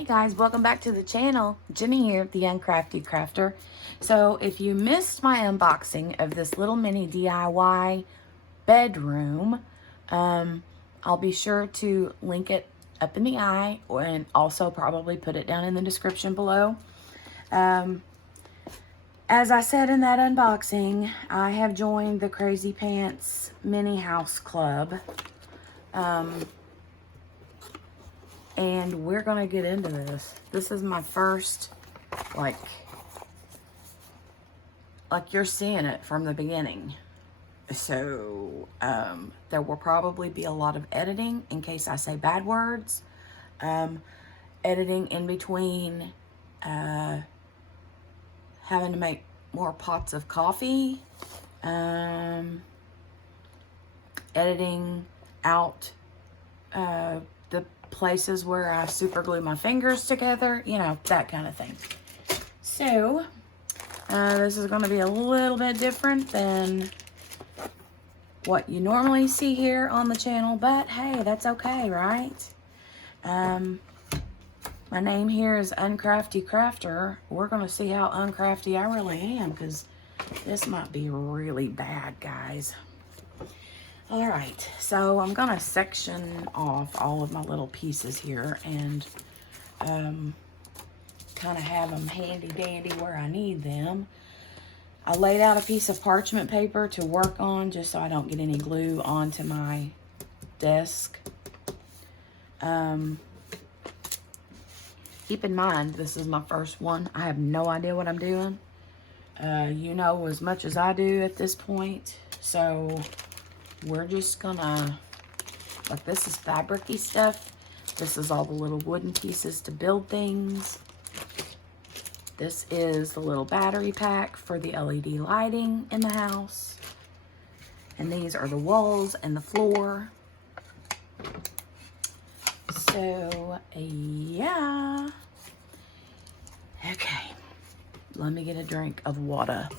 Hey guys, welcome back to the channel. Jenny here, the Uncrafty Crafter. So if you missed my unboxing of this little mini DIY bedroom, I'll be sure to link it up in the eye and also probably put it down in the description below. As I said in that unboxing, I have joined the Crazy Pants Mini House Club. And we're gonna get into this. This is my first, like you're seeing it from the beginning. So, there will probably be a lot of editing in case I say bad words. Editing in between, having to make more pots of coffee. Editing out, the places where I super glue my fingers together, you know, that kind of thing. So, this is going to be a little bit different than what you normally see here on the channel, but hey, that's okay, right? My name here is Uncrafty Crafter. We're going to see how uncrafty I really am, because this might be really bad, guys. All right, so I'm gonna section off all of my little pieces here and kind of have them handy dandy where I need them. I laid out a piece of parchment paper to work on just so I don't get any glue onto my desk. Keep in mind, this is my first one. I have no idea what I'm doing. You know as much as I do at this point, so we're just gonna, like, this is fabric-y stuff. This is all the little wooden pieces to build things. This is the little battery pack for the LED lighting in the house. And these are the walls and the floor. So, yeah. Okay. Let me get a drink of water.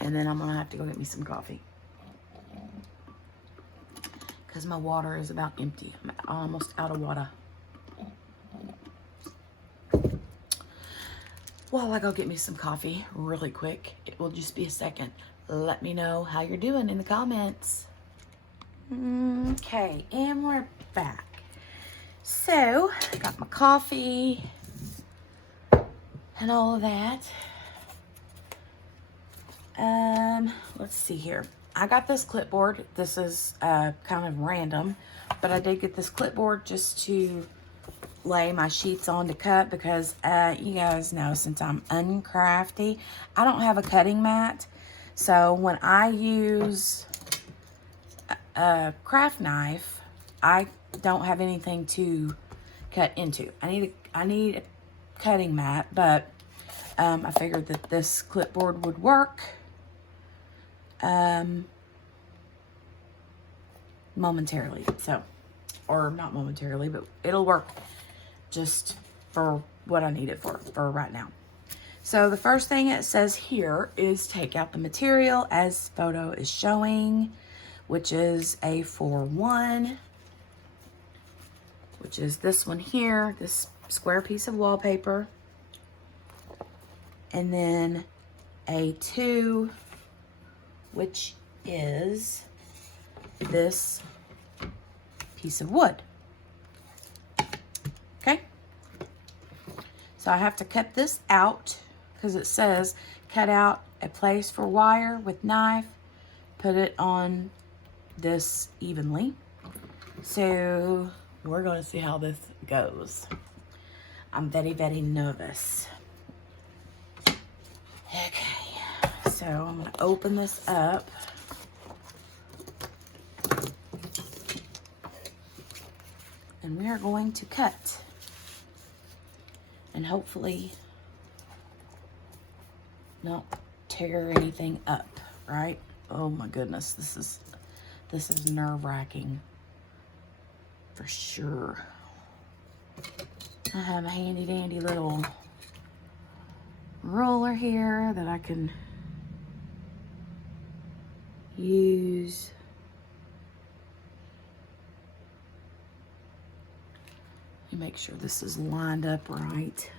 And then I'm gonna have to go get me some coffee, because my water is about empty. I'm almost out of water. While I go get me some coffee really quick, it will just be a second. Let me know how you're doing in the comments. Okay, and we're back. So, got my coffee and all of that. Let's see here. I got this clipboard. This is kind of random, but I did get this clipboard just to lay my sheets on to cut, because you guys know, since I'm uncrafty, I don't have a cutting mat. So when I use a craft knife, I don't have anything to cut into. I need a cutting mat, but I figured that this clipboard would work. Momentarily, so, or not momentarily, but it'll work just for what I need it for right now. So the first thing it says here is take out the material as photo is showing, which is a 4-1, which is this one here, this square piece of wallpaper, and then a 2, which is this piece of wood. Okay, so I have to cut this out because it says cut out a place for wire with knife, put it on this evenly. So we're going to see how this goes. I'm very, very nervous. Okay, so I'm going to open this up. And we are going to cut, and hopefully not tear anything up, right? Oh my goodness, this is nerve-wracking for sure. I have a handy dandy little roller here that I can use. Make sure this is lined up right.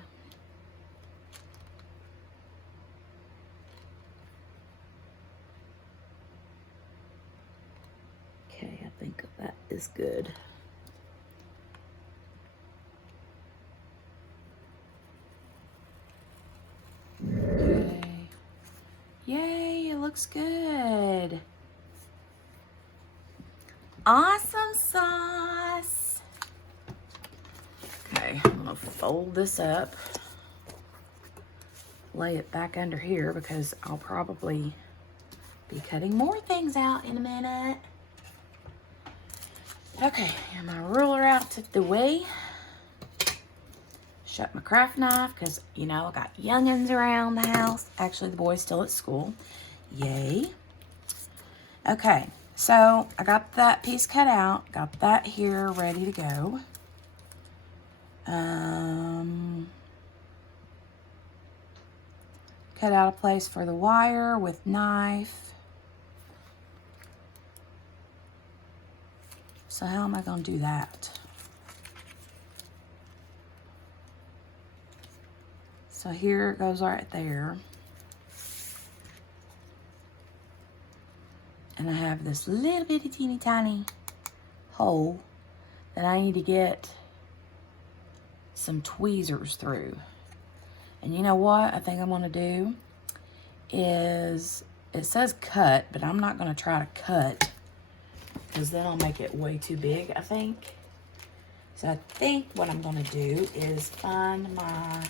Okay, I think that is good. Okay. Yay, it looks good. Awesome sauce. Okay, I'm gonna fold this up, lay it back under here because I'll probably be cutting more things out in a minute. Okay, and my ruler out the way. Shut my craft knife because, you know, I got youngins around the house. Actually, the boy's still at school. Yay. Okay, so I got that piece cut out. Got that here ready to go. Cut out a place for the wire with knife. So how am I going to do that? So here it goes right there. And I have this little bitty teeny tiny hole that I need to get some tweezers through. And you know what I think I'm going to do is, it says cut, but I'm not going to try to cut because then I'll make it way too big, I think. So I think what I'm going to do is find my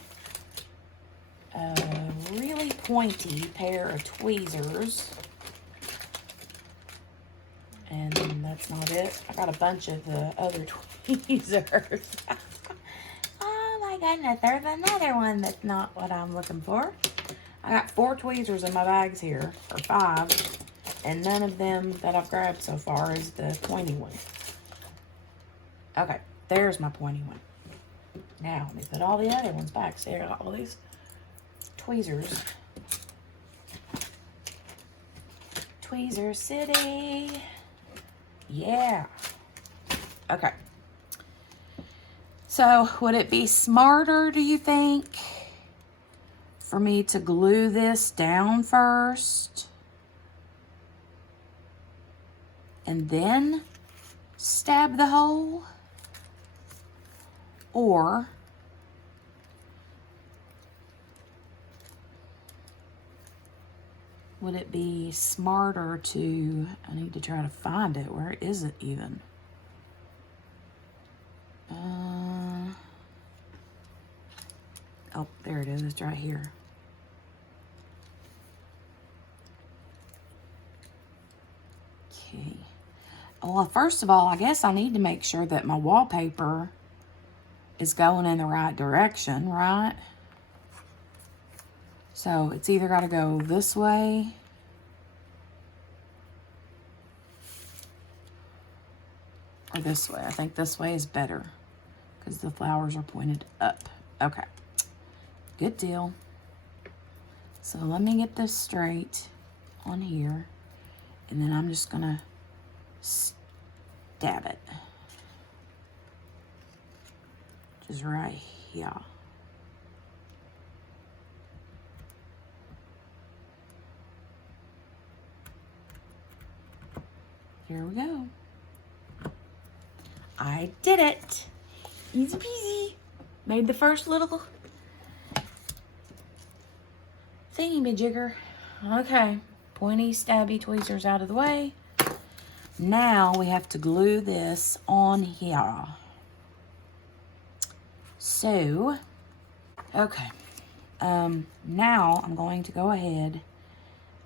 really pointy pair of tweezers. And that's not it. I got a bunch of the other tweezers. Oh my goodness, there's another one that's not what I'm looking for. I got 4 tweezers in my bags here, or 5, and none of them that I've grabbed so far is the pointy one. Okay, there's my pointy one. Now, let me put all the other ones back. See, I got all these tweezers. Tweezer City. Yeah. Okay. So, would it be smarter, do you think, for me to glue this down first and then stab the hole? Or would it be smarter to, I need to try to find it. Where is it even? Oh, there it is. It's right here. Okay. Well, first of all, I guess I need to make sure that my wallpaper is going in the right direction, right? So it's either got to go this way or this way. I think this way is better because the flowers are pointed up. Okay, good deal. So let me get this straight on here, and then I'm just gonna stab it. Just right here. Here we go. I did it. Easy peasy. Made the first little thingy-majigger. Okay, pointy, stabby tweezers out of the way. Now we have to glue this on here. So, okay. Now I'm going to go ahead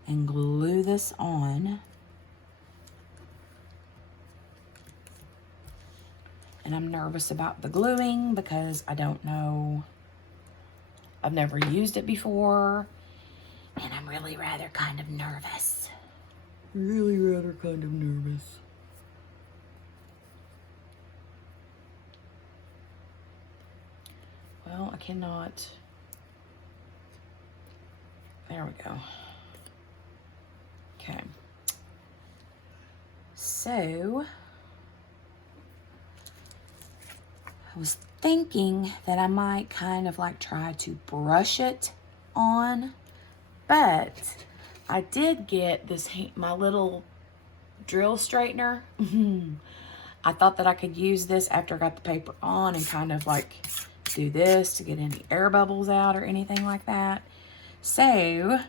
and glue this on. And I'm nervous about the gluing because I don't know. I've never used it before. And I'm really rather kind of nervous. Really rather kind of nervous. Well, I cannot. There we go. Okay. So, I was thinking that I might kind of like try to brush it on, but I did get this, my little drill straightener. I thought that I could use this after I got the paper on and kind of like do this to get any air bubbles out or anything like that. So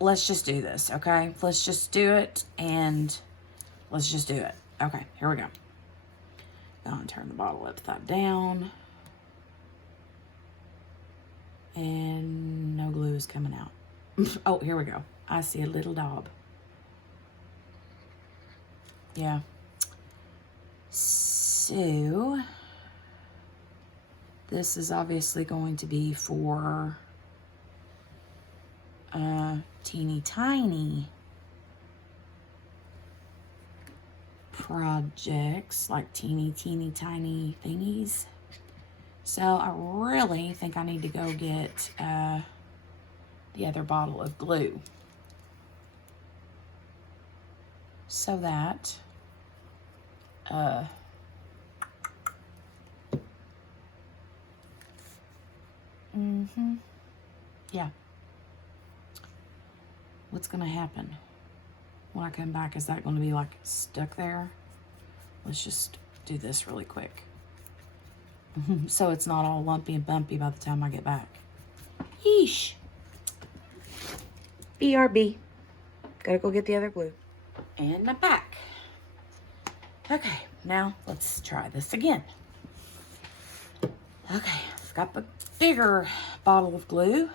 let's just do this, okay? Let's just do it, and let's just do it. Okay, here we go. Gonna turn the bottle upside down. And no glue is coming out. Oh, here we go. I see a little daub. Yeah. So this is obviously going to be for teeny tiny projects, like teeny tiny thingies. So I really think I need to go get the other bottle of glue so that yeah. What's gonna happen when I come back? Is that gonna be like stuck there? Let's just do this really quick. So it's not all lumpy and bumpy by the time I get back. Yeesh. BRB. Gotta go get the other glue. And I'm back. Okay, now let's try this again. Okay, I've got the bigger bottle of glue.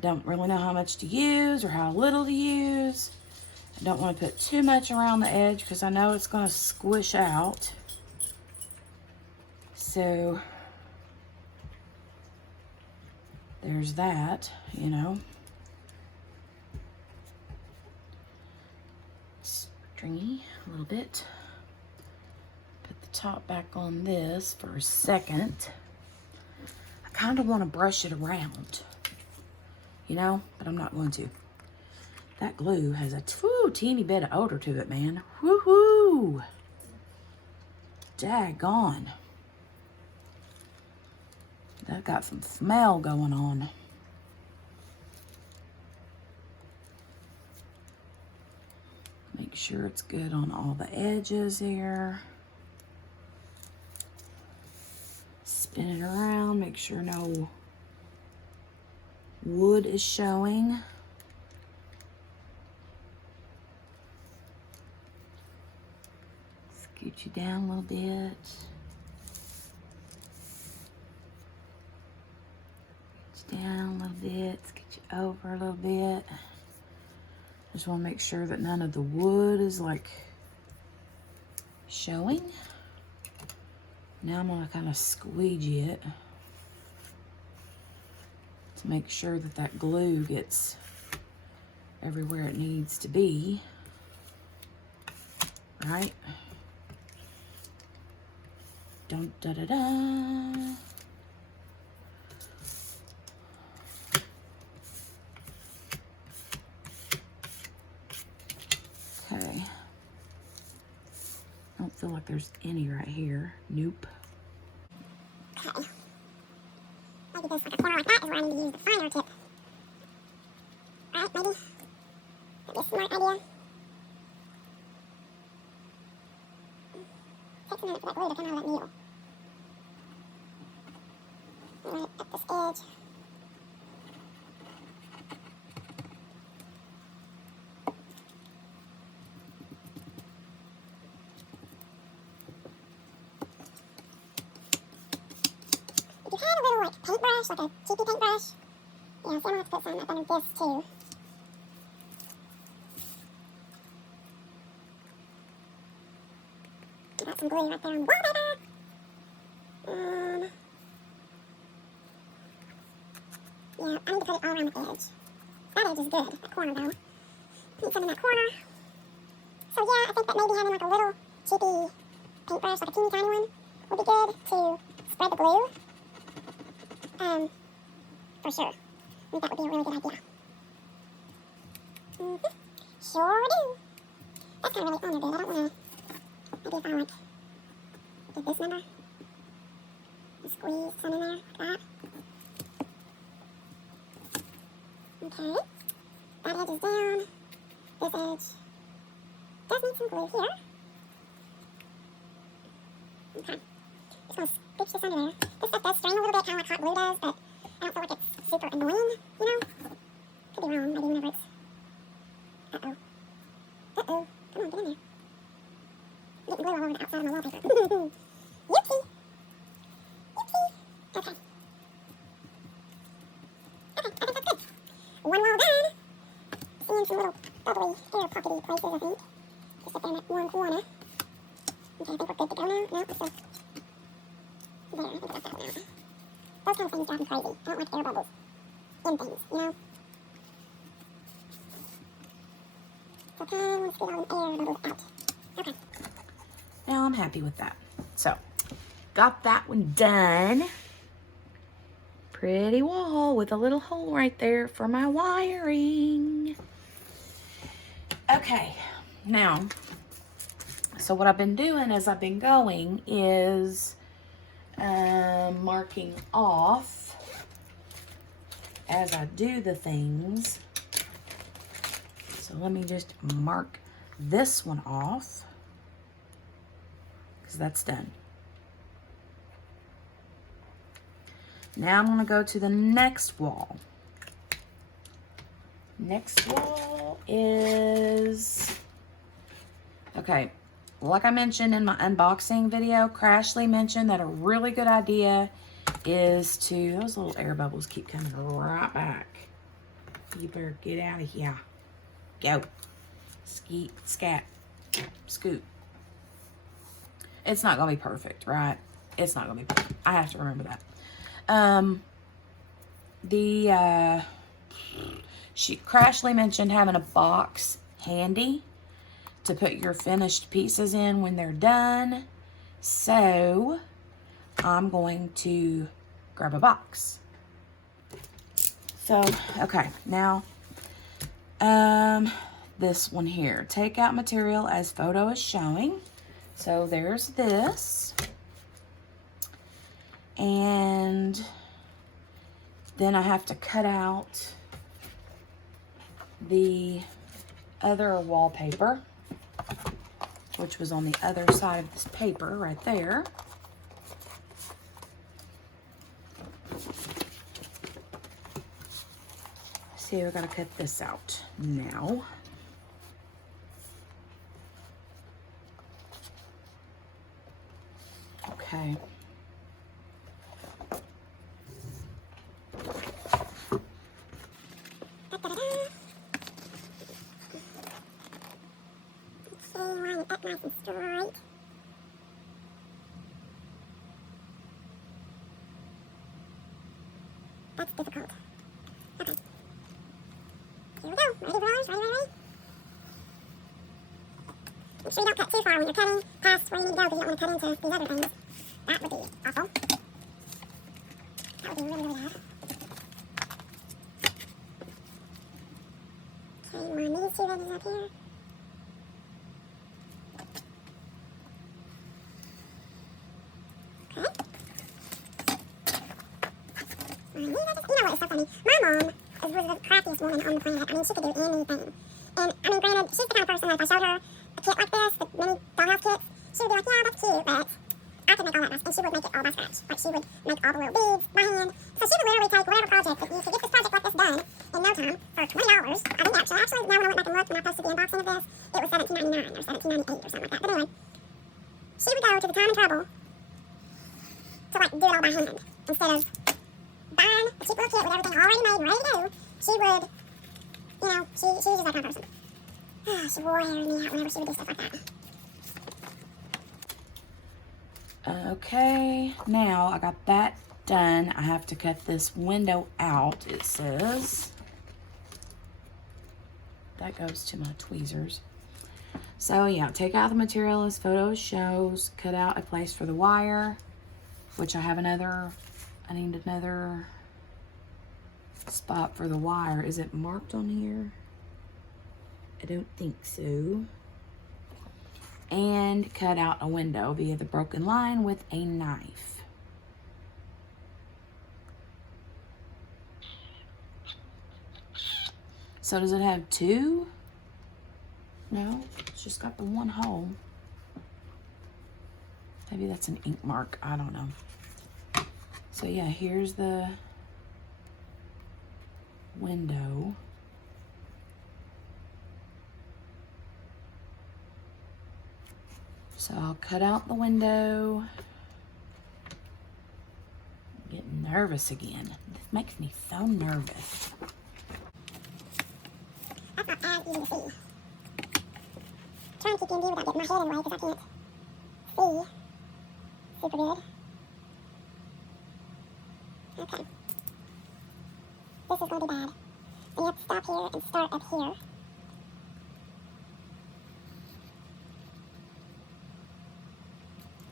Don't really know how much to use or how little to use. I don't want to put too much around the edge because I know it's going to squish out. So there's that, you know. Stringy a little bit. Put the top back on this for a second. I kind of want to brush it around, you know, but I'm not going to. That glue has a teeny bit of odor to it, man. Woohoo! Daggone. That got some smell going on. Make sure it's good on all the edges here. Spin it around, make sure no wood is showing. Scoot you down a little bit. Scoot you down a little bit, scoot you over a little bit. Just want to make sure that none of the wood is like showing. Now I'm going to kind of squeegee it to make sure that that glue gets everywhere it needs to be. Right? Dun da da da. Okay. I don't feel like there's any right here. Nope. Okay. Maybe there's like a corner like that is where I need to use the finer tip. Right, maybe? That'd be a smart idea. Takes a minute for that glue to come out of that needle. Right at this edge. If you had a little like paintbrush, like a cheapy paintbrush, yeah, so I'm gonna have to put some up under this too. Got some glue right there on the wallpaper. Yeah, I need to put it all around the edge. That edge is good, that corner though. Need some in that corner. So yeah, I think that maybe having like a little cheapy paintbrush, like a teeny tiny one, would be good to spread the glue. For sure. I think that would be a really good idea. Sure do. That's kind of really on there, dude. I don't want to, maybe if I like, get this number. squeeze some in there, like that. Okay, that edge is down. This edge does need some glue here. Okay, just gonna scooch this under there. This stuff does strain a little bit, kind of like hot glue does, but I don't feel like it's super annoying, you know? Could be wrong, maybe whenever it's... Uh-oh. Uh-oh. Come on, get in there. I'm getting glue all over the outside of my wallpaper. Yoopsie! Yoopsie! Okay. Okay, I think that's good. One wall done. Seeing some little bubbly air pockety places, I think. Just up there in that one corner. Okay, I think we're good to go now. No, we're still... There, I think that's that now. Those kind of things drive me crazy. I don't like air bubbles in things, you know? So kind of want to get all the air bubbles out. Okay. Now I'm happy with that. So, got that one done. Pretty wall with a little hole right there for my wiring. Okay, now, so what I've been doing as I've been going is marking off as I do the things. So let me just mark this one off, because that's done. Now I'm going to go to the next wall. Next wall is, okay, like I mentioned in my unboxing video, Crashly mentioned that a really good idea is to, those little air bubbles keep coming right back. You better get out of here. Go. Skeet, scat, scoot. It's not going to be perfect, right? It's not going to be perfect. I have to remember that. Crashly mentioned having a box handy to put your finished pieces in when they're done. So I'm going to grab a box. So, okay, now, this one here, take out material as photo is showing. So there's this. And then I have to cut out the other wallpaper, which was on the other side of this paper right there. See, I gotta cut this out now. Okay. Up nice and straight. That's difficult. Okay. Here we go. Ready, rollers? Ready, ready, ready? Make sure you don't cut too far when you're cutting past where you need to go because you don't want to cut into these other things. That would be awful. That would be really, really bad. Okay, you want these two edges up here. You know what is so funny? My mom was the crappiest woman on the planet. I mean, she could do anything. And, I mean, granted, she's the kind of person that if I showed her a kit like this, the mini dollhouse kits, she would be like, yeah, that's cute, but I could make all that mess. And she would make it all by scratch. Like, she would make all the little beads by hand. So she would literally take whatever project that you could get this project like this done in no time for $20. I think actually, now when I went back and looked when I posted the unboxing of this, it was $17.99 or $17.98 or something like that. But anyway, she would go to the time and trouble to, like, do it all by hand instead of buying a cheap little kit with everything already made and ready to go. She would, you know, she's just that kind of person. She wore me out whenever she would do stuff like that. Okay, now I got that done. I have to cut this window out, it says. That goes to my tweezers. So yeah, take out the material as photo shows, cut out a place for the wire, which I have another, I need another spot for the wire. Is it marked on here? I don't think so. And cut out a window via the broken line with a knife. So does it have two? No, it's just got the one hole. Maybe that's an ink mark, I don't know. So yeah, here's the window. So I'll cut out the window. I'm getting nervous again. This makes me so nervous. That's not as easy to see. Trying to keep you in view without getting my head in the way because I can't see super good. Okay. This is going to be bad. So you have to stop here and start up here.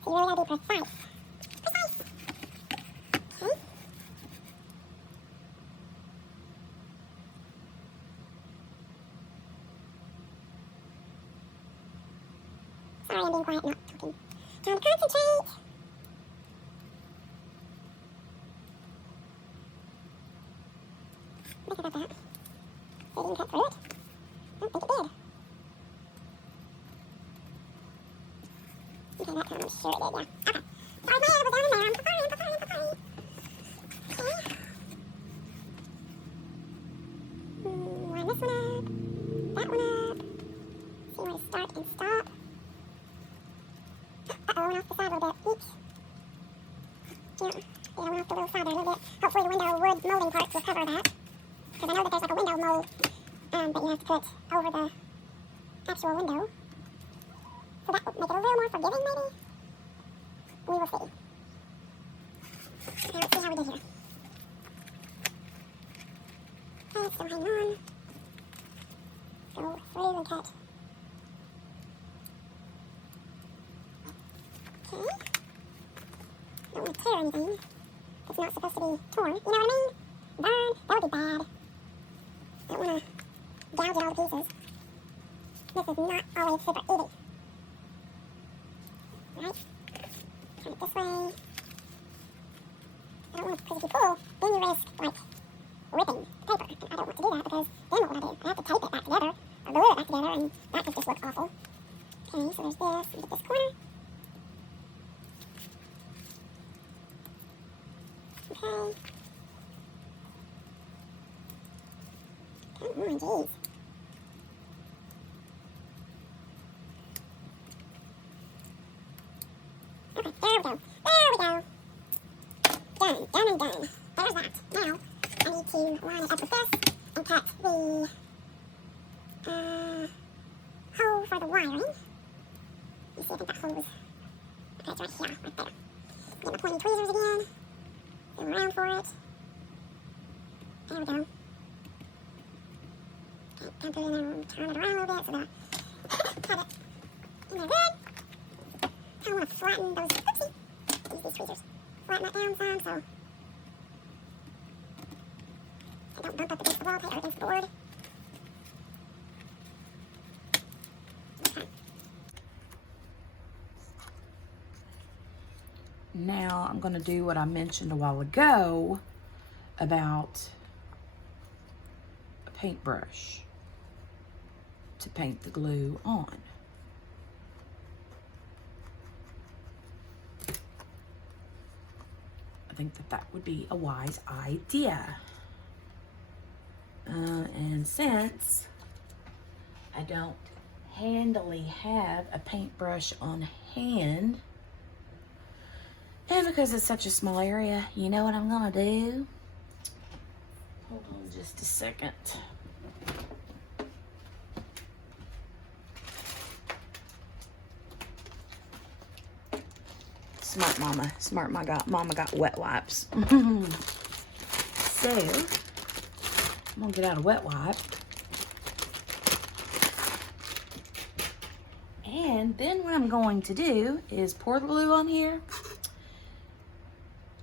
So you really got to be precise. Precise! Okay. Sorry, I'm being quiet, not talking. Trying to concentrate. I think I got that. So it didn't cut through it? I don't think it did. Okay, that time I'm sure it did, yeah. Okay. Sorry, my hair was down in there. I'm so sorry, I'm so sorry, I'm so sorry. Okay. Line this one up. That one up. See where to start and stop. Uh-oh, went off the side a little bit. Eeps. Yeah, I went off the little side there a little bit. Hopefully the window wood molding parts will cover that. Because I know that there's like a window mold that you have to put over the actual window. So that will make it a little more forgiving, maybe? We will see. Okay, let's see how we did here. Okay, it's still hanging on. Go through and cut. Okay. Don't want to tear anything. It's not supposed to be torn. You know what I mean? Burn. That would be bad. I don't want to gouge it all to pieces. This is not always super easy. Right? Turn it this way. I don't want to, because if you pull, then you risk, like, ripping the paper. And I don't want to do that because then what will I do? I have to tape it back together, or glue it back together, and that could just look awful. Okay, so there's this. Get this corner. Okay. Come on, jeez. Okay, there we go. There we go. Done, done and done. There's that. Now, I need to line it up with this and cut the hole for the wiring. Let me see, I think that hole was, okay, it's right here, right there. Get my pointy tweezers again. Go around for it. There we go. Okay, come through in there and turn it around a little bit so that cut it in there good. I want to flatten those, oopsie, use these tweezers. Flatten that down some so I don't bump up against the wall or against the board. Okay. Now I'm going to do what I mentioned a while ago about a paintbrush to paint the glue on. I think that that would be a wise idea. And since I don't handily have a paintbrush on hand, and because it's such a small area, you know what I'm gonna do? Hold on just a second. Smart mama. Smart mama got wet wipes. So, I'm gonna get out a wet wipe. And then what I'm going to do is pour the glue on here.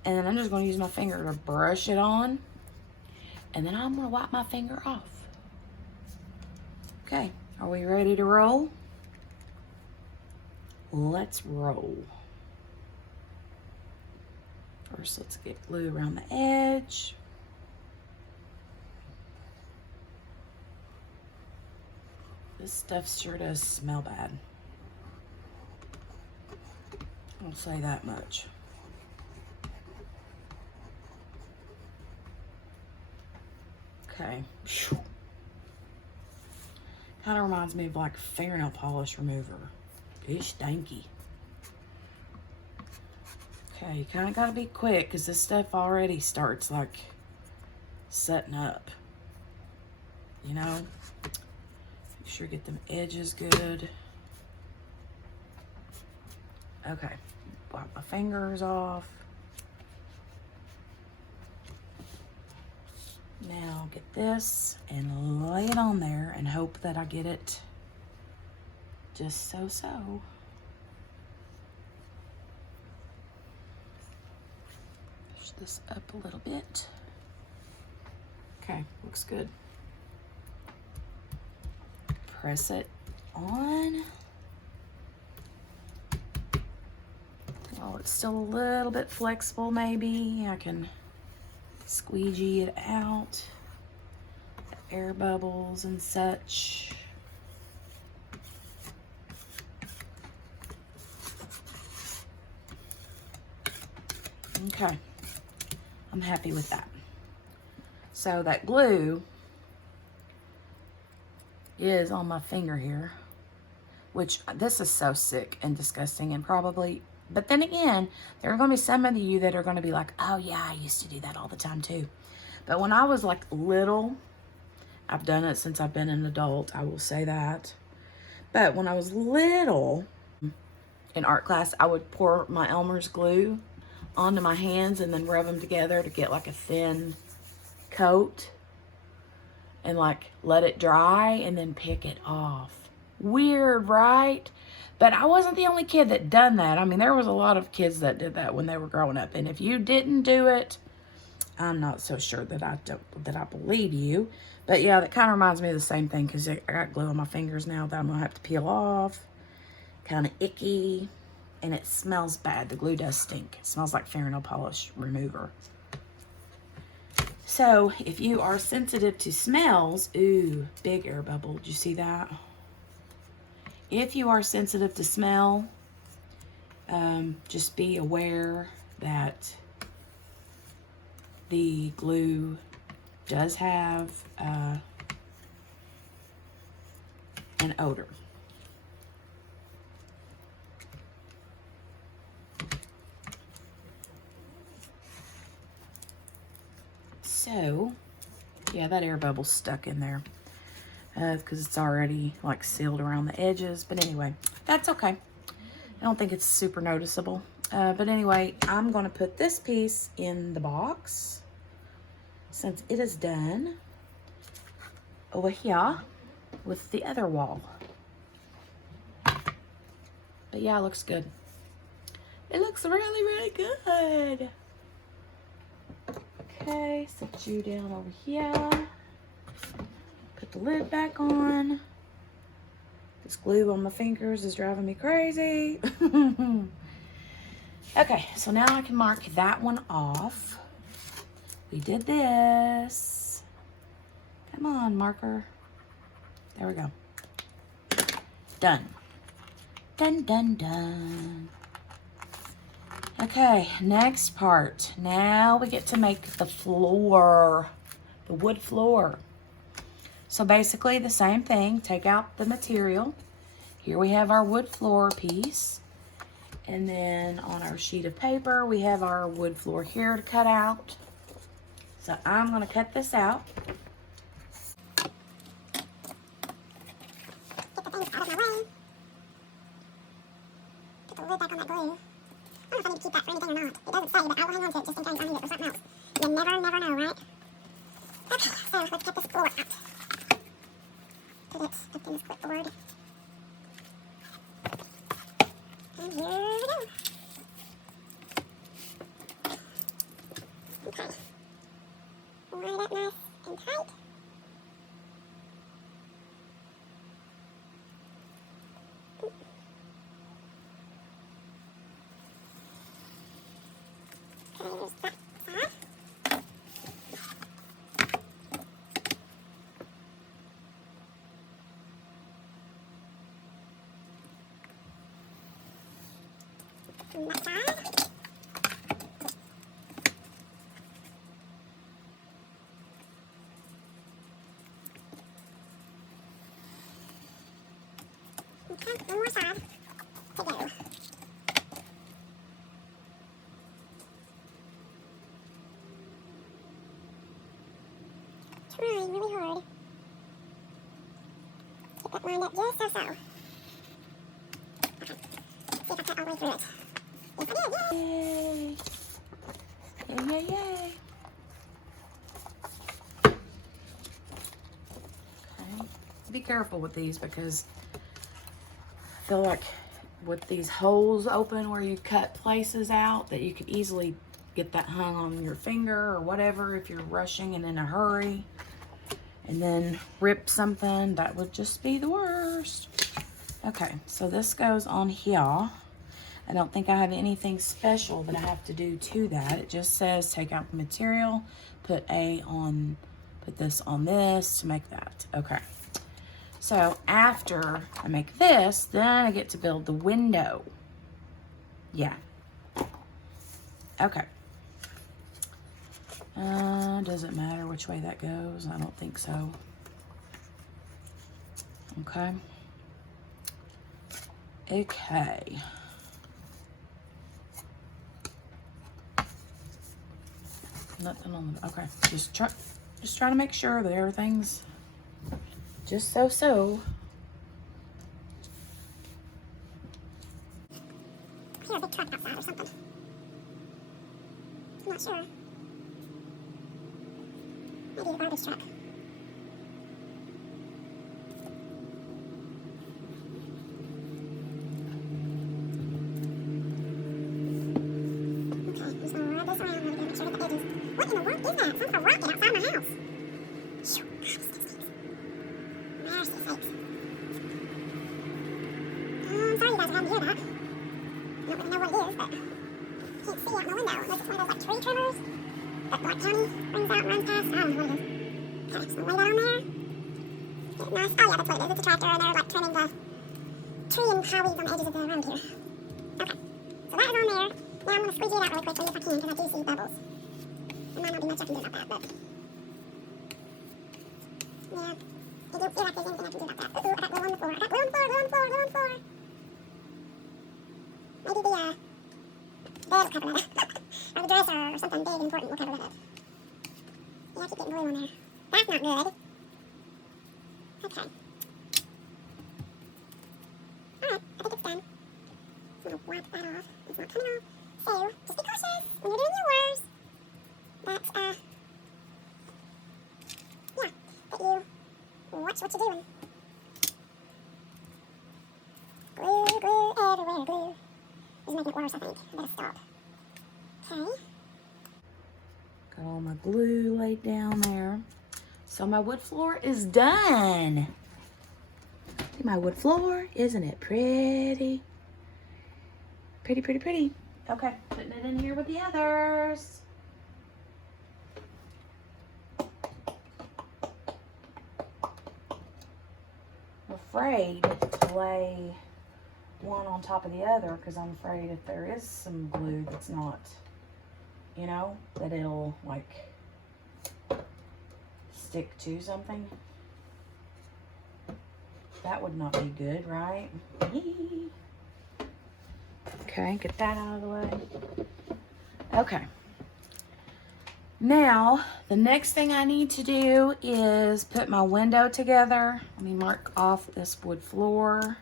And then I'm just gonna use my finger to brush it on. And then I'm gonna wipe my finger off. Okay, are we ready to roll? Let's roll. First, let's get glue around the edge. This stuff sure does smell bad. I'll say that much. Okay. Kind of reminds me of like fingernail polish remover. It's stanky. Okay, you kind of got to be quick because this stuff already starts like setting up. You know? Make sure you get them edges good. Okay, wipe my fingers off. Now get this and lay it on there and hope that I get it just so. Push this up a little bit. Okay, looks good. Press it on. Oh, it's still a little bit flexible maybe. I can squeegee it out. The air bubbles and such. Okay, I'm happy with that. So that glue is on my finger here, which this is so sick and disgusting and probably, but then again, there are going to be some of you that are going to be like, oh yeah, I used to do that all the time too. But when I was like little, I've done it since I've been an adult, I will say that. But when I was little in art class, I would pour my Elmer's glue onto my hands and then rub them together to get like a thin coat and like let it dry and then pick it off. Weird, right? But I wasn't the only kid that done that. I mean, there was a lot of kids that did that when they were growing up. And if you didn't do it, I'm not so sure that I believe you. But yeah, that kind of reminds me of the same thing because I got glue on my fingers now that I'm gonna have to peel off. Kind of icky, and it smells bad. The glue does stink. It smells like fingernail polish remover. So if you are sensitive to smells, ooh, big air bubble. Did you see that? If you are sensitive to smell, just be aware that the glue does have an odor. So, yeah, that air bubble's stuck in there because it's already like sealed around the edges. But anyway, that's okay. I don't think it's super noticeable. But anyway, I'm going to put this piece in the box since it is done over here with the other wall. But yeah, it looks good. It looks really, really good. Okay, set you down over here. Put the lid back on. This glue on my fingers is driving me crazy. Okay, so now I can mark that one off. We did this. Come on, marker. There we go. Done. Done, done, done. Okay, next part. Now we get to make the floor, the wood floor. So basically the same thing. Take out the material. Here we have our wood floor piece. And then on our sheet of paper, we have our wood floor here to cut out. So I'm going to cut this out. Get the things out of my way. Put the lid back on that glue. I don't know if I need to keep that for anything or not. It doesn't say, but I will hang on to it just in case I need it for something else. You never know, right? Okay, so let's get this floor out. Put it up in this clipboard. And here we go. Okay. Line it up nice and tight. Okay, there's that side. And that side. Okay, one more side to go. Trying really hard. Get that lined up just so. Okay. See if I cut all the way through it. Yes, I did. Yay! Yay! Yay, yay, yay. Okay. Be careful with these because I feel like with these holes open where you cut places out that you could easily get that hung on your finger or whatever if you're rushing and in a hurry and then rip something. That would just be the worst. Okay, so this goes on here. I don't think I have anything special that I have to do to that. It just says take out the material, put this on this to make that. Okay. So after I make this, then I get to build the window. Yeah. Okay. Does it matter which way that goes? I don't think so. Okay. Okay. Nothing on the, okay. Just trying to make sure that everything's just so. I hear a big truck outside or something. I'm not sure. Maybe a garbage truck. Okay, I'm just gonna rub this around a little bit, make sure that the edges. What in the world is that? Sounds like a rocket outside my house. Phew, God, this stinks. Mercy sakes. Sorry you guys are having to hear that. I don't really know what it is, but can't see out my window unless it's one of those like tree trimmers that Black County brings out and runs past. I don't know what it is. Okay, so lay that on there. Get it nice. Oh yeah, that's what it is. It's a tractor and they're like trimming the tree and high weeds on the edges of the road here. Okay, so that is on there. Now I'm going to squeegee it out really quickly if I can because I do see bubbles. There might not be much I can do about that, but yeah, I don't feel like there's anything I can do about that. Uh-oh, I got glue on the floor. I got glue on the floor, glue on the floor, glue on the floor. Maybe the bed will cover that up. Or the dresser or something big and important will cover that up. Yeah, I keep getting glue on there. That's not good. Okay. Alright, I think it's done. I'm gonna wipe that off. It's not coming off. So, just be cautious when you're doing yours. That, yeah, that you watch what you're doing. Glue, glue, everywhere, glue. This is making it worse, I think. I better stop. Okay. Got all my glue laid down there. So my wood floor is done. See my wood floor? Isn't it pretty? Pretty, pretty, pretty. Okay, putting it in here with the others. I'm afraid to lay one on top of the other because I'm afraid if there is some glue that's not, you know, that it'll like stick to something. That would not be good, right? Okay, get that out of the way. Okay. Now, the next thing I need to do is put my window together. Let me mark off this wood floor.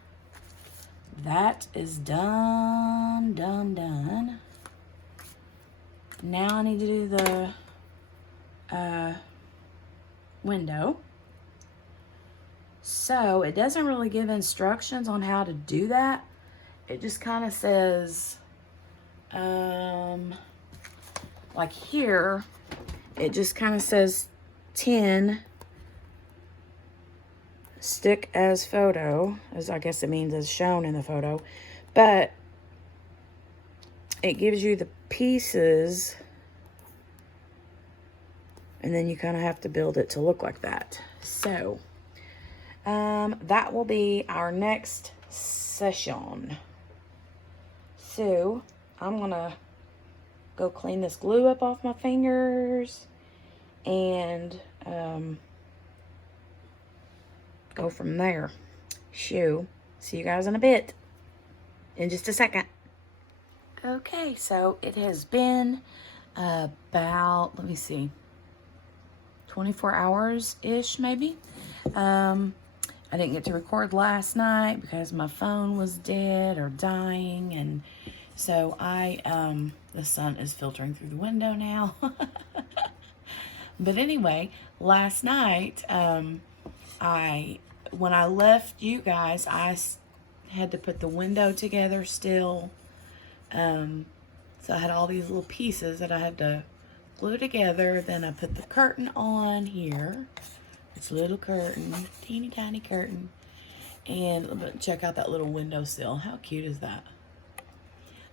That is done, done, done. Now I need to do the window. So it doesn't really give instructions on how to do that. It just kind of says, like here, it just kind of says 10 stick as photo, as I guess it means as shown in the photo, but it gives you the pieces and then you kind of have to build it to look like that. So that will be our next session. So I'm gonna go clean this glue up off my fingers and go from there. Shoo. See you guys in a bit. In just a second. Okay, so it has been about, let me see, 24 hours-ish maybe. I didn't get to record last night because my phone was dead or dying, and so the sun is filtering through the window now. But anyway, last night, when I left you guys, I had to put the window together still. So I had all these little pieces that I had to glue together. Then I put the curtain on here. It's a little curtain, teeny tiny curtain. And check out that little windowsill. How cute is that?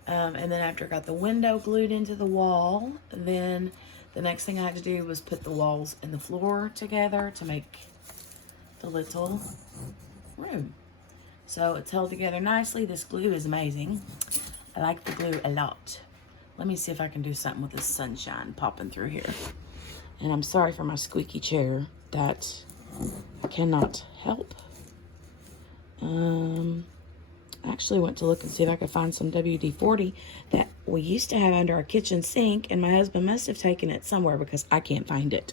And then after I got the window glued into the wall, then the next thing I had to do was put the walls and the floor together to make the little room. So it's held together nicely. This glue is amazing. I like the glue a lot. Let me see if I can do something with the sunshine popping through here. And I'm sorry for my squeaky chair. That I cannot help. I actually went to look and see if I could find some WD-40 that we used to have under our kitchen sink, and my husband must have taken it somewhere because I can't find it.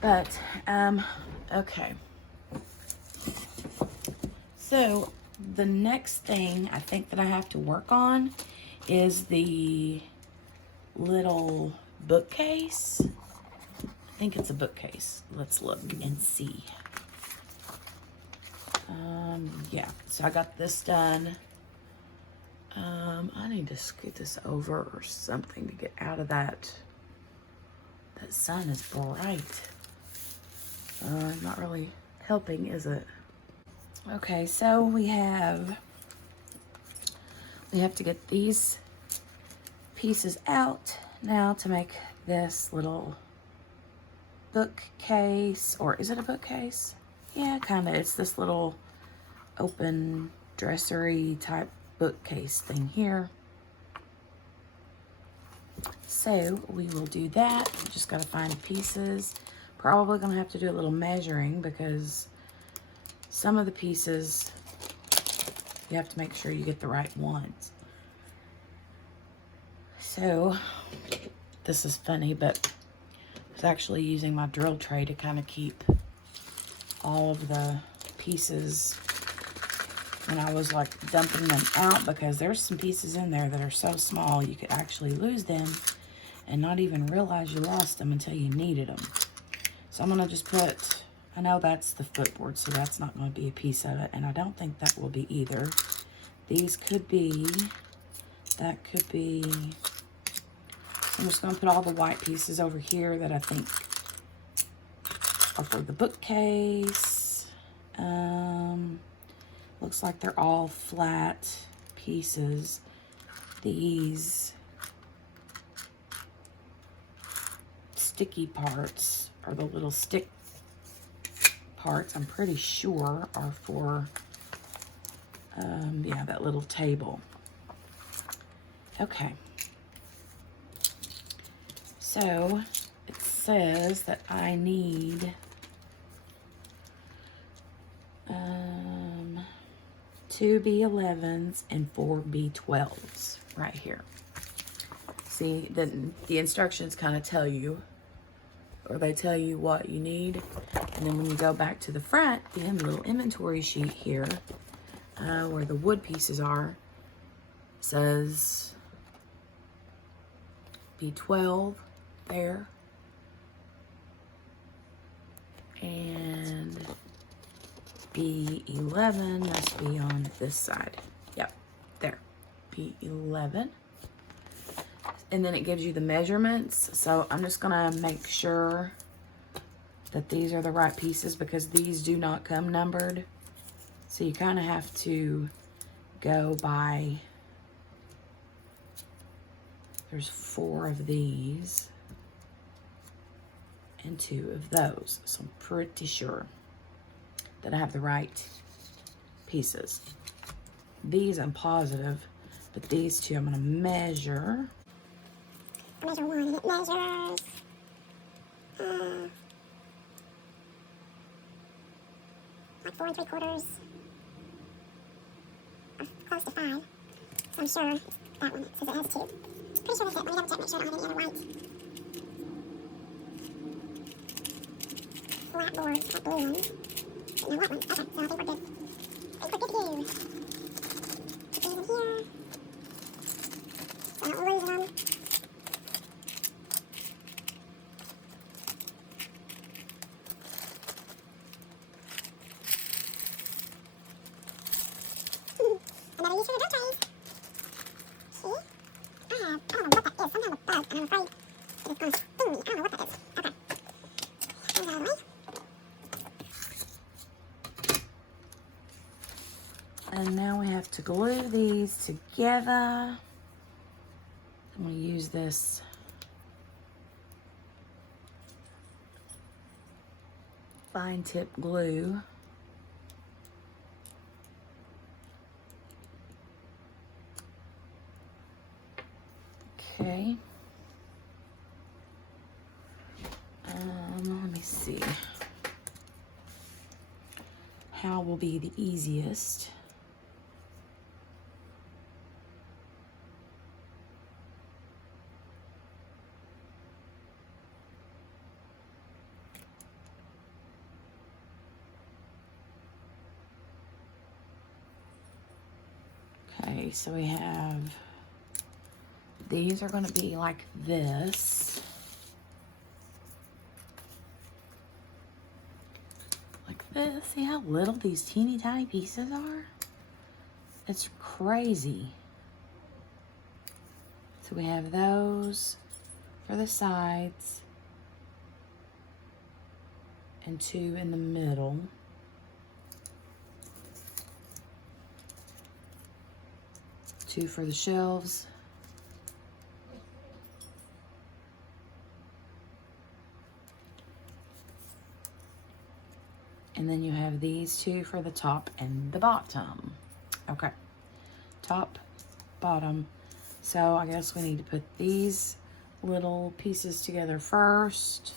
But, okay. So, the next thing I think that I have to work on is the little bookcase. I think it's a bookcase. Let's look and see. Yeah, so I got this done. I need to scoot this over or something to get out of that. That sun is bright. Not really helping, is it? Okay, so we have to get these pieces out now to make this little bookcase, or is it a bookcase? Yeah, kind of. It's this little open dressery type bookcase thing here. So we will do that. Just got to find the pieces. Probably gonna have to do a little measuring because some of the pieces you have to make sure you get the right ones. So this is funny, but I was actually using my drill tray to kind of keep all of the pieces when I was like dumping them out, because there's some pieces in there that are so small you could actually lose them and not even realize you lost them until you needed them. So I'm gonna just put, I know that's the footboard, so that's not going to be a piece of it, and I don't think that will be either. These could be, that could be. I'm just going to put all the white pieces over here that I think are for the bookcase. Looks like they're all flat pieces. These sticky parts, or the little stick parts, I'm pretty sure are for, yeah, that little table. Okay. So it says that I need 2 B11s and 4 B12s right here. See, the instructions kind of tell you, or they tell you what you need. And then when you go back to the front, the little inventory sheet here, where the wood pieces are, says B12 there. And B11 must be on this side. Yep, there, B11. And then it gives you the measurements. So I'm just gonna make sure that these are the right pieces because these do not come numbered. So you kind of have to go by, there's 4 of these and 2 of those. So I'm pretty sure that I have the right pieces. These I'm positive But these two I'm gonna measure. I measure one and it measures like 4 3/4, or close to 5. So I'm sure it's that one. It says it has 2. Pretty sure that's it. Let me double check, make sure I don't have any other white flat boards, like blue ones. But no white ones. Okay, so I think we're good. I think we're good to go. Put these in here. So I don't lose them. Another use for the drill trays. See? I don't know what that is. Some kind of bug, and I'm afraid that it's going to sting me. I don't know what that is. Okay. Those out of the way. And now we have to glue these together. I'm going to use this fine tip glue. Okay. Let me see. How will be the easiest? Okay, so we have, these are going to be like this. Like this. See how little these teeny tiny pieces are? It's crazy. So we have those for the sides and 2 in the middle. Two for the shelves. And then you have these 2 for the top and the bottom. Okay, top, bottom. So I guess we need to put these little pieces together first.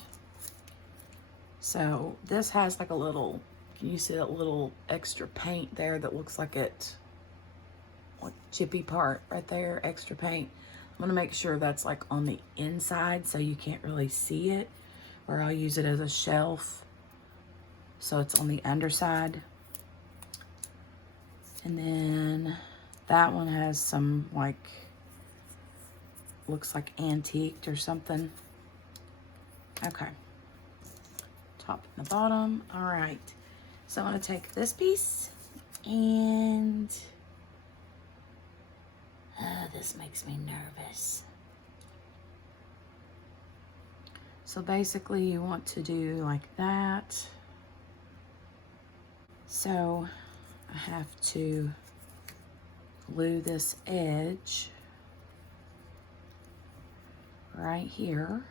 So this has like a little, can you see that little extra paint there that looks like it, like chippy part right there, extra paint. I'm gonna make sure that's like on the inside so you can't really see it, or I'll use it as a shelf. So it's on the underside. And then that one has some like, looks like antiqued or something. Okay. Top and the bottom. All right. So I'm gonna take this piece and this makes me nervous. So basically you want to do like that. So I have to glue this edge right here.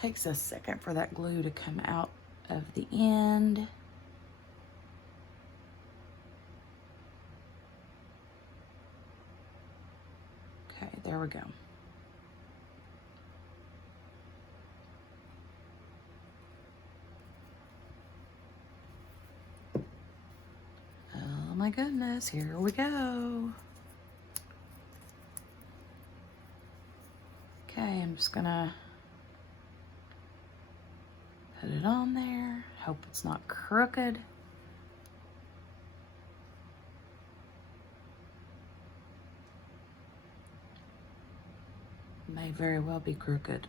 Takes a second for that glue to come out of the end. Okay, there we go. Oh my goodness, here we go. Okay, I'm just gonna put it on there. Hope it's not crooked. May very well be crooked.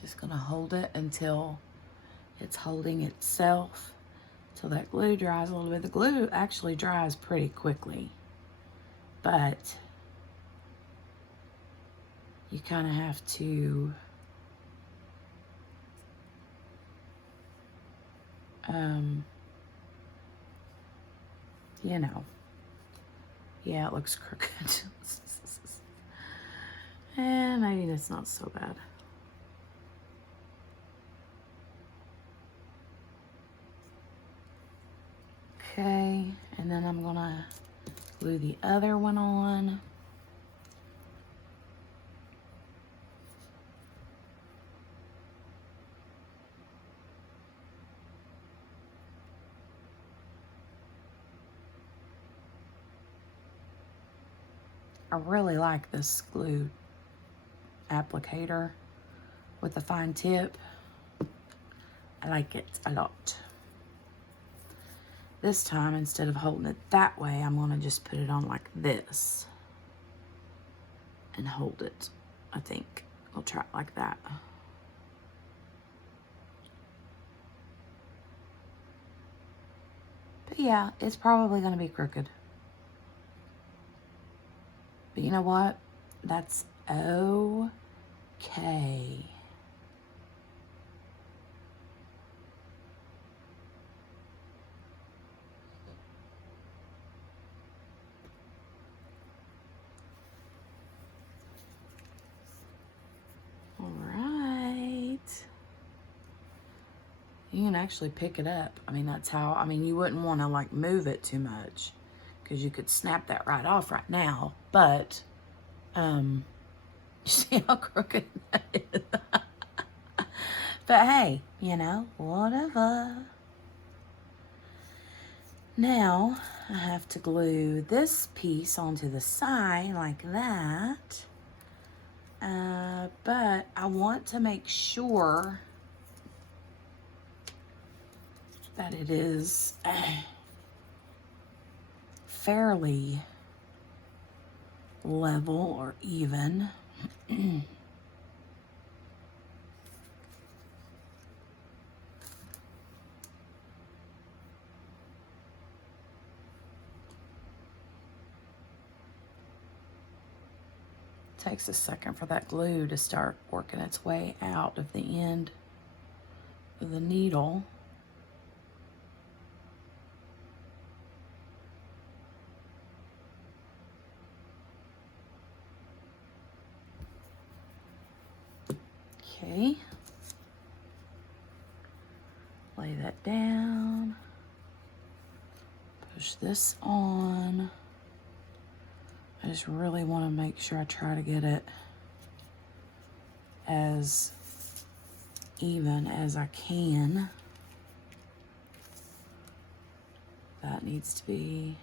Just gonna hold it until it's holding itself, till that glue dries a little bit. The glue actually dries pretty quickly, but you kind of have to you know, yeah, it looks crooked. And maybe that's not so bad. Okay, and then I'm gonna glue the other one on. I really like this glue applicator with the fine tip. I like it a lot. This time, instead of holding it that way, I'm gonna just put it on like this and hold it. I think I'll try it like that. But yeah, it's probably gonna be crooked. But you know what? That's okay. All right. You can actually pick it up. I mean, that's how, I mean, you wouldn't want to like move it too much because you could snap that right off right now. But, you see how crooked that is? But hey, you know, whatever. Now, I have to glue this piece onto the side like that. But I want to make sure that it is fairly level or even. Takes a second for that glue to start working its way out of the end of the needle. Okay. Lay that down. Push this on. I just really want to make sure I try to get it as even as I can. That needs to be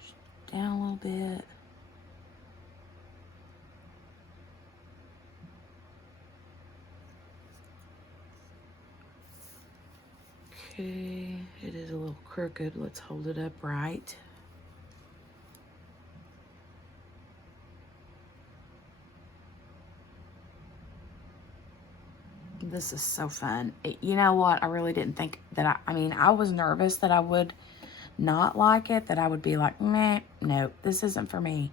pushed down a little bit. Okay, it is a little crooked. Let's hold it upright. This is so fun. You know what? I really didn't think that I mean, I was nervous that I would not like it, that I would be like, meh, no, this isn't for me.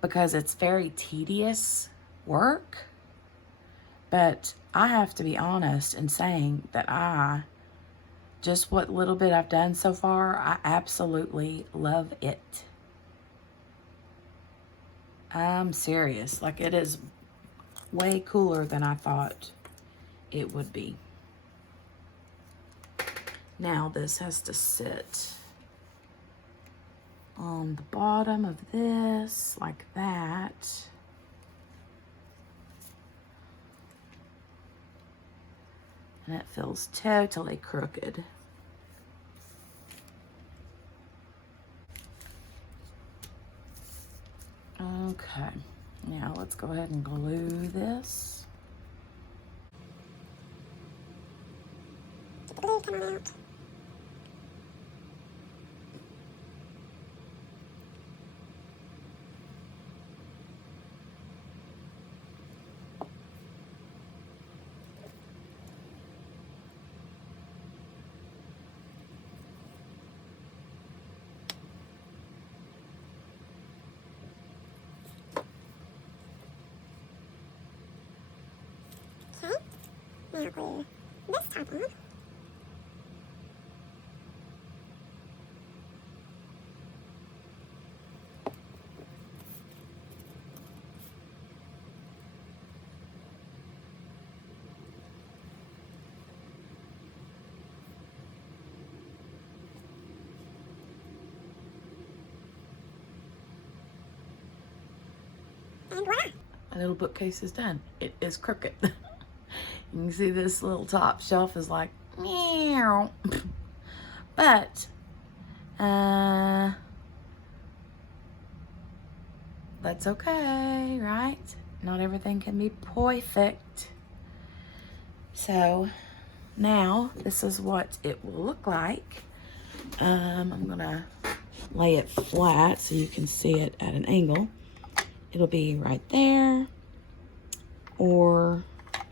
Because it's very tedious work. But I have to be honest in saying that just what little bit I've done so far, I absolutely love it. I'm serious. Like, it is way cooler than I thought it would be. Now this has to sit on the bottom of this like that. And it feels totally crooked. Okay, now let's go ahead and glue this. Get the glue coming out. Okay, now glue this top on. And voila. My little bookcase is done. It is crooked. You can see this little top shelf is like, meow. But, that's okay, right? Not everything can be perfect. So, now this is what it will look like. I'm gonna lay it flat so you can see it at an angle. It'll be right there, or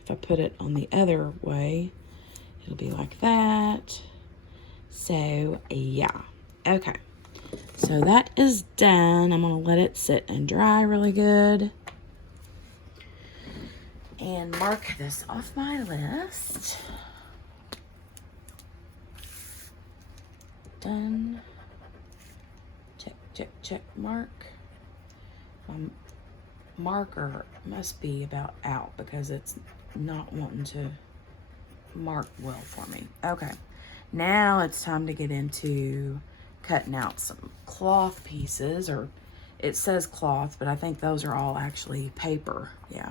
if I put it on the other way, it'll be like that. So yeah, okay. So that is done. I'm gonna let it sit and dry really good. And mark this off my list. Done. Check, check, check, mark. My marker must be about out because it's not wanting to mark well for me. Okay, now it's time to get into cutting out some cloth pieces, or it says cloth, but I think those are all actually paper. Yeah.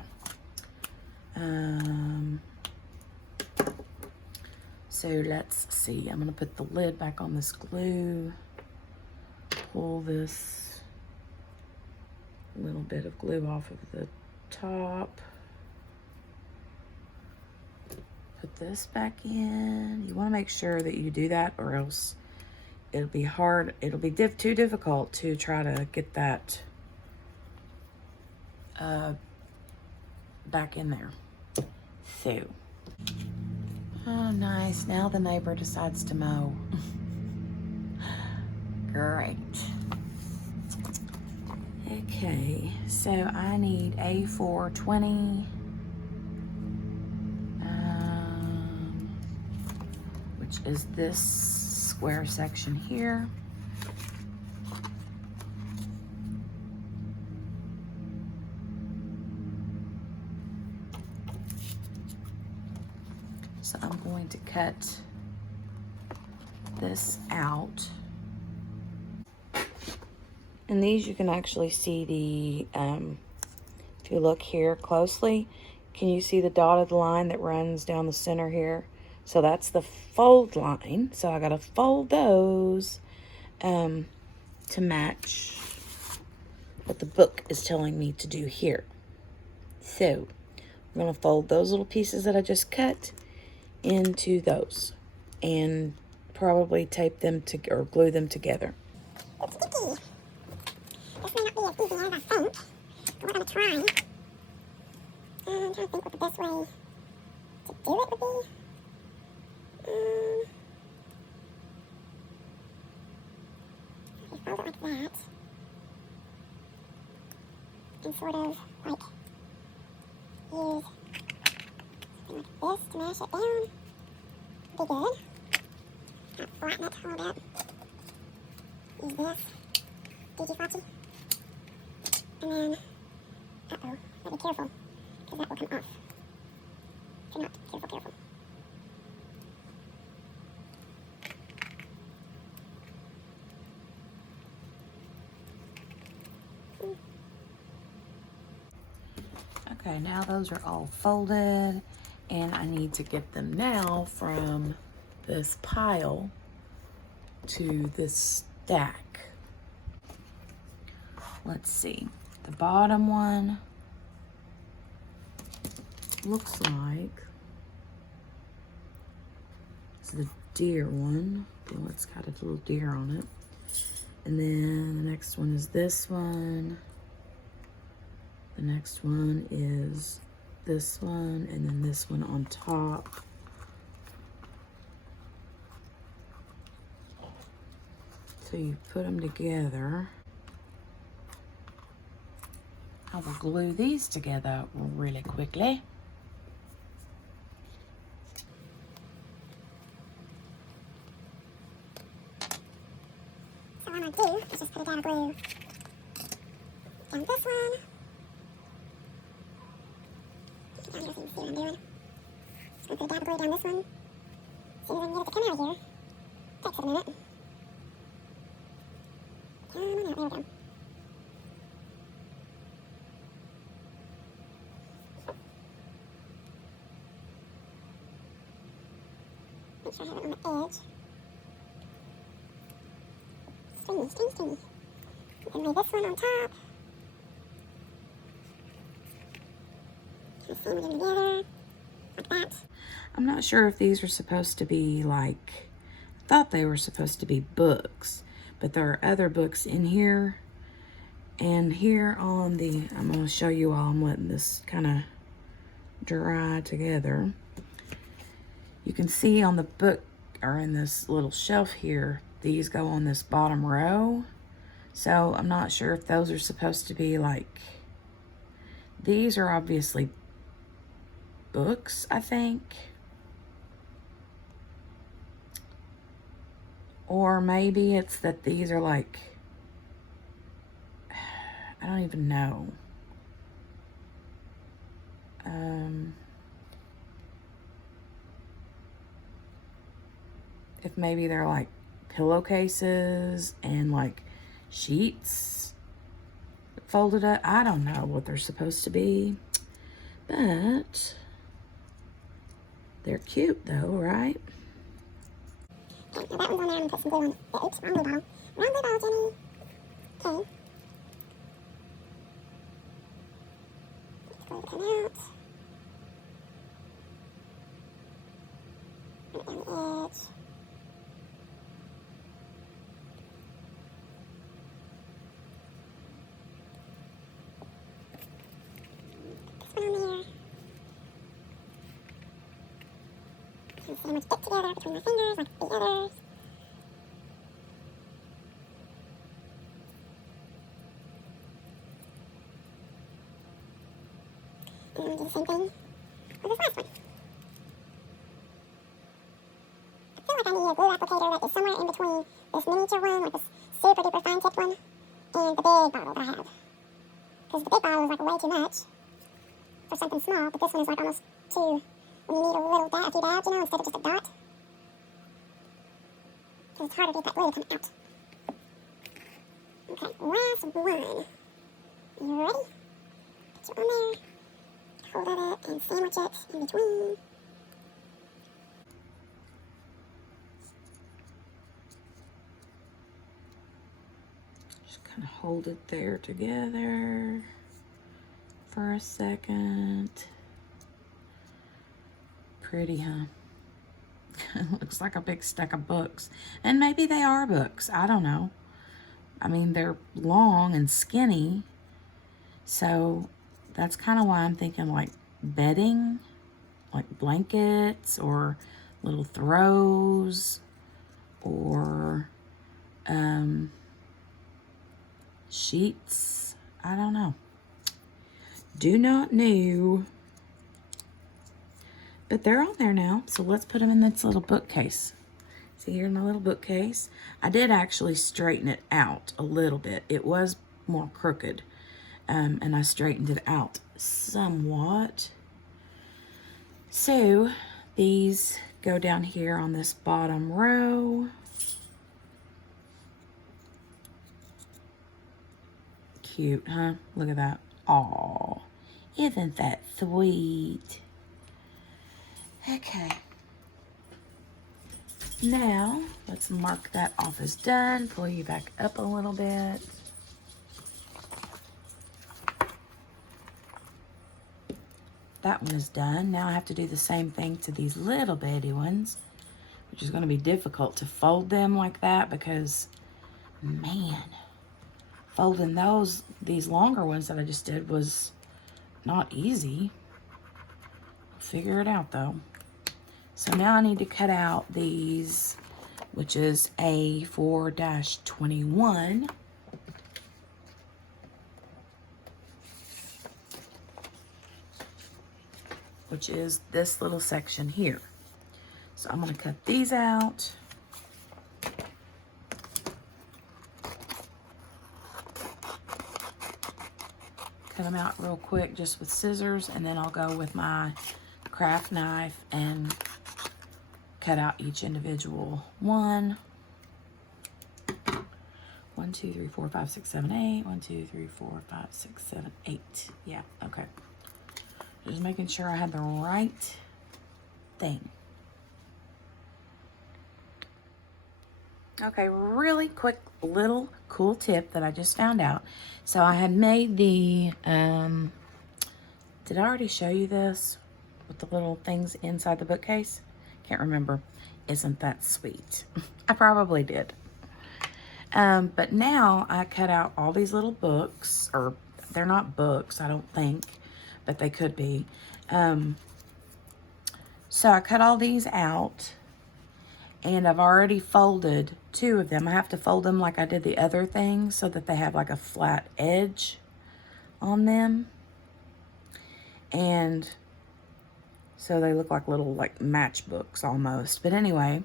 So let's see. I'm gonna put the lid back on this glue. Pull this little bit of glue off of the top. Put this back in. You want to make sure that you do that, or else it'll be hard. It'll be too difficult to try to get that back in there. So, oh nice. Now the neighbor decides to mow. Great. Okay, so I need A420. Which is this square section here. So I'm going to cut this out. And these you can actually see the, if you look here closely, can you see the dotted line that runs down the center here? So that's the fold line. So I gotta fold those to match what the book is telling me to do here. So I'm gonna fold those little pieces that I just cut into those and probably tape them to or glue them together. It's sticky. This may not be as easy as I think, but we're gonna try. I'm trying to think what the best way to do it would be. If you fold it like that, and sort of like use something like this to mash it down, be good. Kind of flatten it a little bit. Use this, digi-flachi, and then, uh-oh, gotta be careful, because that will come off. If you're not careful, careful. Okay, now those are all folded, and I need to get them now from this pile to this stack. Let's see. The bottom one looks like it's the deer one. Oh, it's got a little deer on it. And then the next one is this one. The next one is this one, and then this one on top. So you put them together. I will glue these together really quickly. So what I'm gonna do is just put a dab of glue down this one. Down here so you can see what I'm doing. Just gonna put a dab of glue down this one. See if I can get it to come out of here. Takes it a minute. Come on out, there we go. sure I have it on the edge. Stringy, stringy, stringy. And then lay this one on top. Kind of sandwich them together, like that. I'm not sure if these are supposed to be like, I thought they were supposed to be books, but there are other books in here. And here on the, I'm going to show you while I'm letting this kind of dry together. You can see on the book, or in this little shelf here, these go on this bottom row. So I'm not sure if those are supposed to be like, these are obviously books, I think. Or maybe it's that these are like, I don't even know. If maybe they're like pillowcases and like sheets folded up. I don't know what they're supposed to be, but they're cute though, right? Okay, now that one's on there. I'm gonna put some glue on it. Oops, wrong glue bottle. Wrong glue bottle, Jenny. Okay. Let's glue to come out. Run it down the edge. This one on there. Kind of sandwich it together between my fingers like the others. And then we do the same thing for this last one. I feel like I need a glue applicator that is somewhere in between this miniature one, like this super duper fine tipped one, and the big bottle that I have. Because the big bottle is like way too much for something small, but this one is like almost too, when you need a little dab, a few dabs, you know, instead of just a dot. Because it's harder to get that glue to come out. Okay, last one. You ready? Put you on there. Hold of it and sandwich it in between. Just kind of hold it there together for a second. Pretty, huh? Looks like a big stack of books. And maybe they are books. I don't know. I mean, they're long and skinny. So that's kind of why I'm thinking like bedding, like blankets or little throws or sheets. I don't know. Do not know. But they're on there now, so let's put them in this little bookcase. See here in my little bookcase? I did actually straighten it out a little bit. It was more crooked, and I straightened it out somewhat. So these go down here on this bottom row. Cute, huh? Look at that. Aw, isn't that sweet? Okay. Now, let's mark that off as done. Pull you back up a little bit. That one is done. Now I have to do the same thing to these little bitty ones, which is going to be difficult to fold them like that because, man, folding these longer ones that I just did was not easy. Figure it out though. So now I need to cut out these, which is A4-21. Which is this little section here. So I'm going to cut these out. Cut them out real quick just with scissors, and then I'll go with my craft knife and cut out each individual one. 1, 2, 3, 4, 5, 6, 7, 8. 1, 2, 3, 4, 5, 6, 7, 8. Yeah, okay. Just making sure I had the right thing. Okay, really quick little cool tip that I just found out. So I had made the, did I already show you this? With the little things inside the bookcase? Can't remember. Isn't that sweet? I probably did. But now I cut out all these little books, or they're not books, I don't think, but they could be. So I cut all these out, and I've already folded 2 of them. I have to fold them like I did the other thing so that they have like a flat edge on them. And so they look like little like matchbooks almost. But anyway,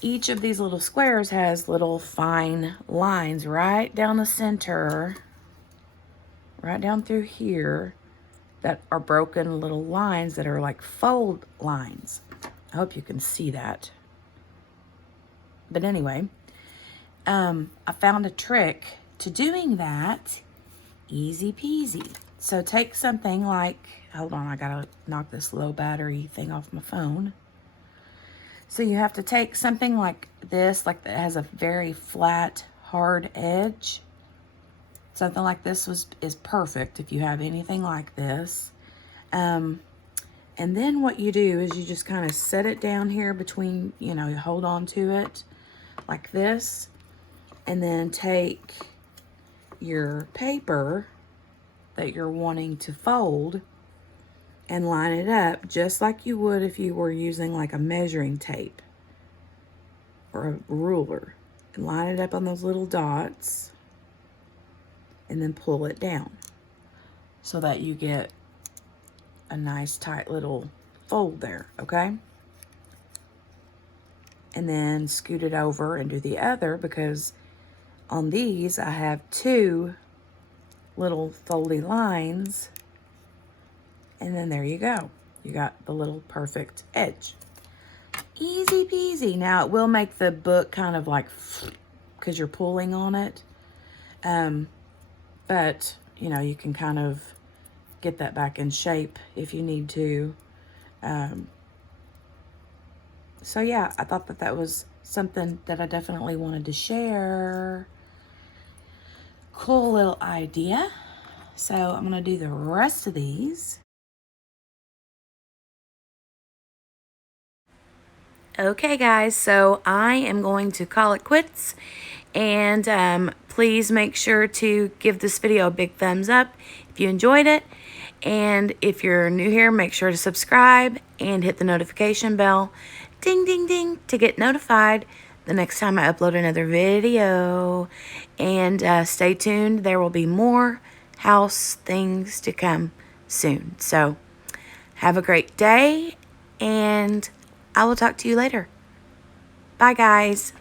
each of these little squares has little fine lines right down the center, right down through here, that are broken little lines that are like fold lines. I hope you can see that. But anyway, I found a trick to doing that. Easy peasy. So take something like, hold on, I gotta knock this low battery thing off my phone. So you have to take something like this, like that has a very flat, hard edge. Something like this is perfect if you have anything like this. And then what you do is you just kind of set it down here between, you know, you hold on to it like this, and then take your paper that you're wanting to fold and line it up just like you would if you were using like a measuring tape or a ruler. And line it up on those little dots and then pull it down so that you get a nice tight little fold there, okay? And then scoot it over and do the other, because on these I have 2 little foldy lines, and then there you go. You got the little perfect edge. Easy peasy. Now it will make the book kind of like, because you're pulling on it. But, you know, you can kind of get that back in shape if you need to. So yeah, I thought that was something that I definitely wanted to share. Cool little idea. So I'm gonna do the rest of these. Okay guys, so I am going to call it quits, and please make sure to give this video a big thumbs up if you enjoyed it, and if you're new here, make sure to subscribe and hit the notification bell, ding ding ding, to get notified the next time I upload another video. And stay tuned, there will be more house things to come soon. So have a great day, and I will talk to you later. Bye, guys.